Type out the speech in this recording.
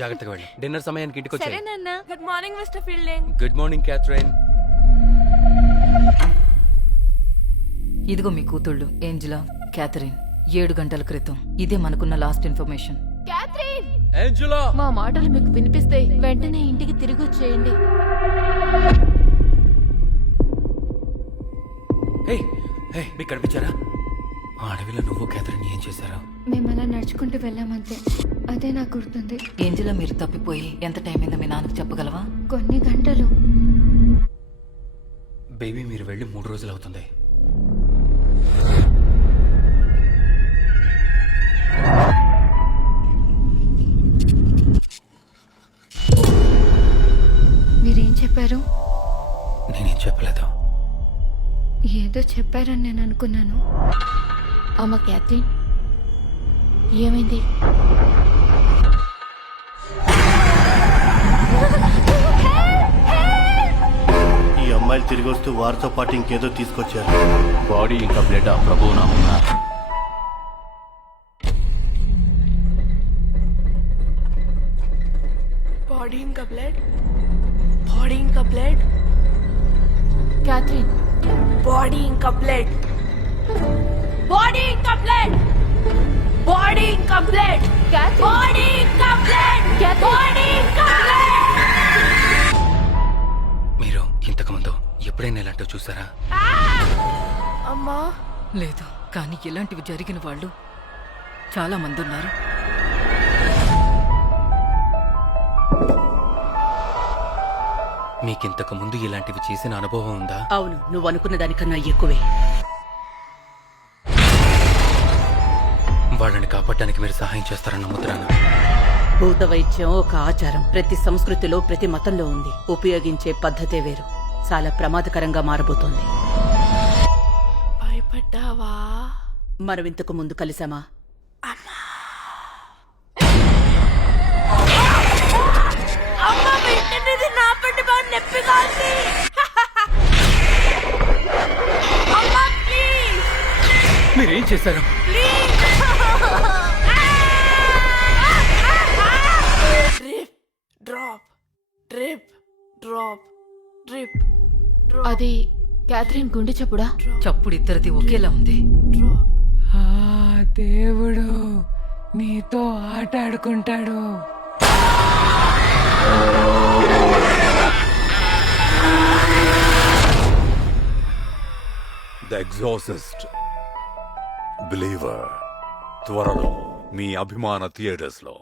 జాగ్రత్తగా వెళ్ళి డిన్నర్ సమయానికి ఇంటికి వచ్చాయి. సరే నాన్న. Good morning mister Fielding. Good morning Catherine. ఇదిగో మీ కూతుళ్ళు ఏంజలా, క్యాథరిన్. 7 గంటల క్రితం ఇదే మనకున్న లాస్ట్ ఇన్ఫర్మేషన్. క్యాథరిన్, ఏంజలా, మా మాటలు మీకు వినిపిస్తే వెంటనే ఇంటికి తిరిగి వచ్చేయండి. మీకు కనిపించారా? ఆ అడవిలో నువ్వు క్యాథరిన్ ఏం చేశారా? మేము అలా నడుచుకుంటూ వెళ్ళామంతే. అదే నాకు గుర్తుంది. ఏంజలా, మీరు తప్పిపోయి ఎంత టైం అయిందో మీ నాన్నకు చెప్పగలవా? కొన్ని గంటలు. బేబీ మీరు వెళ్ళి 3 రోజులు అవుతుంది. మీరేం చెప్పారు? నేనేం చెప్పలేదు. ఏదో చెప్పారని నేను అనుకున్నాను. అమ్మ క్యాథరిన్, ఏమైంది? ఈ అమ్మాయిలు తిరిగి వస్తూ వారితో పాటు ఇంకేదో తీసుకొచ్చారు. బాడీ ఇంకా బ్లడ్ ఆ ప్రభువు నామమున. బాడీ ఇంకా బ్లడ్, బాడీ ఇంకా బ్లడ్. క్యాథరిన్, బాడీ ఇంకా బ్లడ్, బాడీ ఇంకా బ్లడ్, బాడీ ఇంకా బ్లడ్, బాడీ ఇంకా బ్లడ్, బాడీ ఇంకా బ్లడ్. మీరు ఇంతకుముందు ఎప్పుడైనా ఇలాంటివి చూసారా? అమ్మా, లేదు, కానీ ఇలాంటివి జరిగిన వాళ్ళు చాలా మంది ఉన్నారు. మీకింతకు ముందు ఇలాంటివి చేసిన అనుభవం ఉందా? అవును, నువ్వు అనుకున్న దానికన్నా ఎక్కువే. వాళ్ళని కాపాడడానికి మీరు సహాయం చేస్తారని నమ్ముతున్నాను. భూత వైద్యం ఒక ఆచారం. ప్రతి సంస్కృతిలో, ప్రతి మతంలో ఉంది. ఉపయోగించే పద్ధతే వేరు. చాలా ప్రమాదకరంగా మారబోతోంది. భయపడ్డావా? మనం ఇంతకు ముందు కలిసామా? అమ్మా, వెంటనేది నా పండు బాగా నొప్పిగా ఉంది. అమ్మా ప్లీజ్, మీరేం చేశారు? Please. Drip drop, drip drop, drip drop. అది క్యాథరిన్ గుండె చప్పుడా? చప్పుడు ఇద్దరిది ఒకేలా ఉంది. డ్రాప్. ఆ దేవుడు నీతో ఆట ఆడుకుంటాడు. ద ఎగ్జార్సిస్ట్ బిలీవర్ త్వరలో మీ అభిమాన థియేటర్స్ లో.